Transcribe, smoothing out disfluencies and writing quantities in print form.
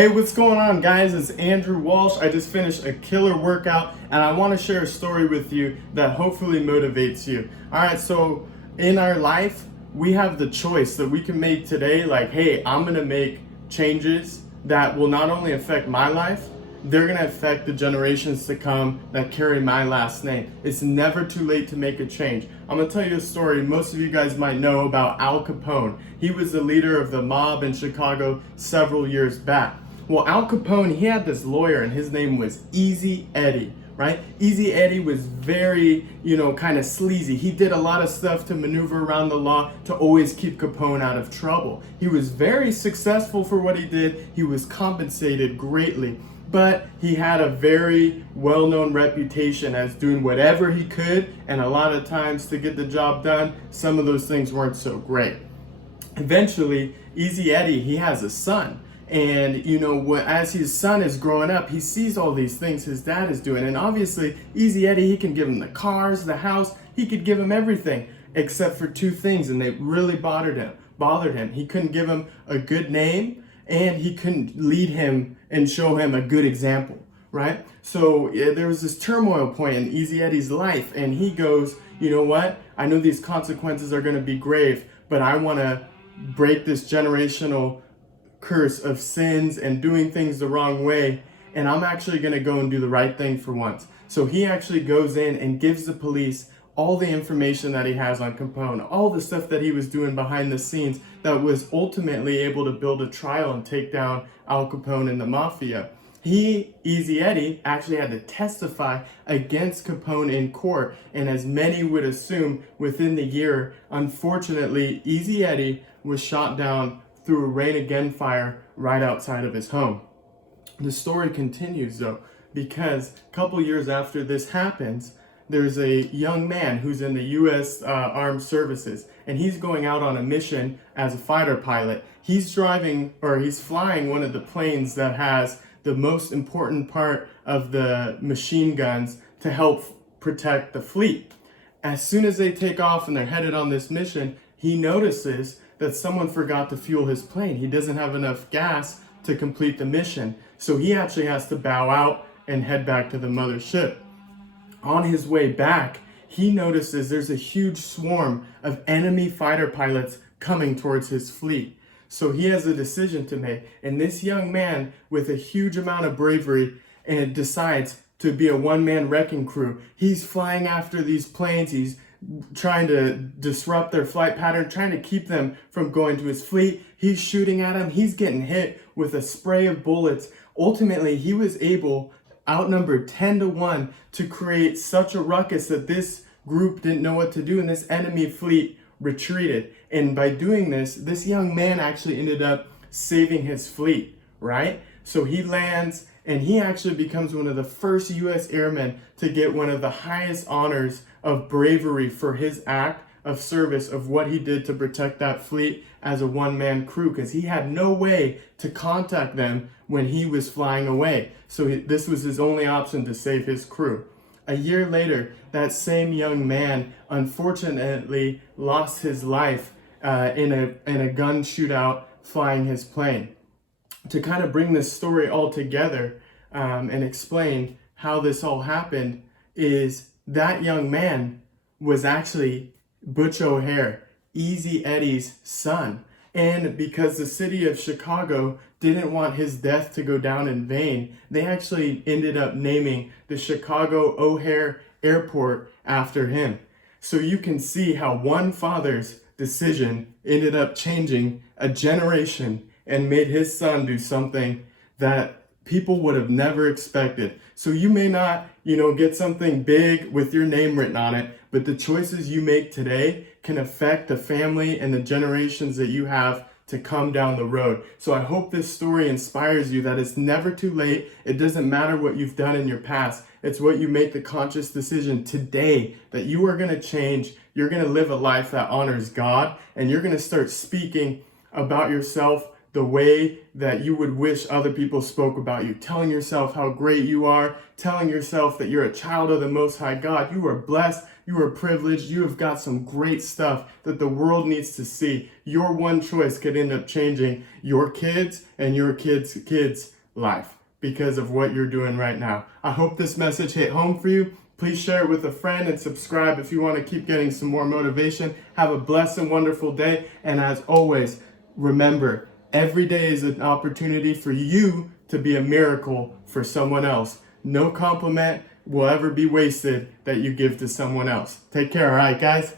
Hey, what's going on, guys? It's Andrew Walsh. I just finished a killer workout and I want to share a story with you that hopefully motivates you. All right, so in our life, we have the choice that we can make today like, hey, I'm going to make changes that will not only affect my life, they're going to affect the generations to come that carry my last name. It's never too late to make a change. I'm going to tell you a story most of you guys might know about Al Capone. He was the leader of the mob in Chicago several years back. Well, Al Capone, he had this lawyer and his name was Easy Eddie, right? Easy Eddie was very, kind of sleazy. He did a lot of stuff to maneuver around the law to always keep Capone out of trouble. He was very successful for what he did. He was compensated greatly. But he had a very well-known reputation as doing whatever he could, and a lot of times to get the job done, some of those things weren't so great. Eventually, Easy Eddie, he has a son. And as his son is growing up, he sees all these things his dad is doing. And obviously, Easy Eddie, he can give him the cars, the house, he could give him everything except for two things, and they really bothered him. He couldn't give him a good name, and he couldn't lead him and show him a good example, right? So there was this turmoil point in Easy Eddie's life, and he goes, you know what? I know these consequences are going to be grave, but I want to break this generational curse of sins and doing things the wrong way, and I'm actually going to go and do the right thing for once. So he actually goes in and gives the police all the information that he has on Capone, all the stuff that he was doing behind the scenes that was ultimately able to build a trial and take down Al Capone and the mafia. Easy Eddie, actually had to testify against Capone in court, and as many would assume, within the year, unfortunately, Easy Eddie was shot down through a rain of gunfire right outside of his home. The story continues though, because a couple years after this happens, there's a young man who's in the U.S. Armed Services, and he's going out on a mission as a fighter pilot. He's flying one of the planes that has the most important part of the machine guns to help protect the fleet. As soon as they take off and they're headed on this mission, he notices that someone forgot to fuel his plane. He doesn't have enough gas to complete the mission. So he actually has to bow out and head back to the mothership. On his way back, he notices there's a huge swarm of enemy fighter pilots coming towards his fleet. So he has a decision to make. And this young man, with a huge amount of bravery, and decides to be a one-man wrecking crew. He's flying after these planes. He's trying to disrupt their flight pattern, trying to keep them from going to his fleet. He's shooting at them. He's getting hit with a spray of bullets. Ultimately, he was able, outnumbered 10-1, to create such a ruckus that this group didn't know what to do, and this enemy fleet retreated. And by doing this, this young man actually ended up saving his fleet, right? So he lands, and he actually becomes one of the first U.S. airmen to get one of the highest honors of bravery for his act of service of what he did to protect that fleet as a one-man crew, because he had no way to contact them when he was flying away. So this was his only option to save his crew. A year later, that same young man unfortunately lost his life in a gun shootout flying his plane. To kind of bring this story all together and explain how this all happened, is that young man was actually Butch O'Hare, Easy Eddie's son. And because the city of Chicago didn't want his death to go down in vain, they actually ended up naming the Chicago O'Hare Airport after him. So you can see how one father's decision ended up changing a generation and made his son do something that people would have never expected. So you may not, get something big with your name written on it, but the choices you make today can affect the family and the generations that you have to come down the road. So I hope this story inspires you that it's never too late. It doesn't matter what you've done in your past. It's what you make the conscious decision today that you are going to change. You're going to live a life that honors God, and you're going to start speaking about yourself the way that you would wish other people spoke about you, telling yourself how great you are, telling yourself that you're a child of the Most High God. You are blessed, you are privileged, you have got some great stuff that the world needs to see. Your one choice could end up changing your kids and your kids' life because of what you're doing right now. I hope this message hit home for you. Please share it with a friend and subscribe if you want to keep getting some more motivation. Have a blessed and wonderful day. And as always, remember, every day is an opportunity for you to be a miracle for someone else. No compliment will ever be wasted that you give to someone else. Take care, all right, guys?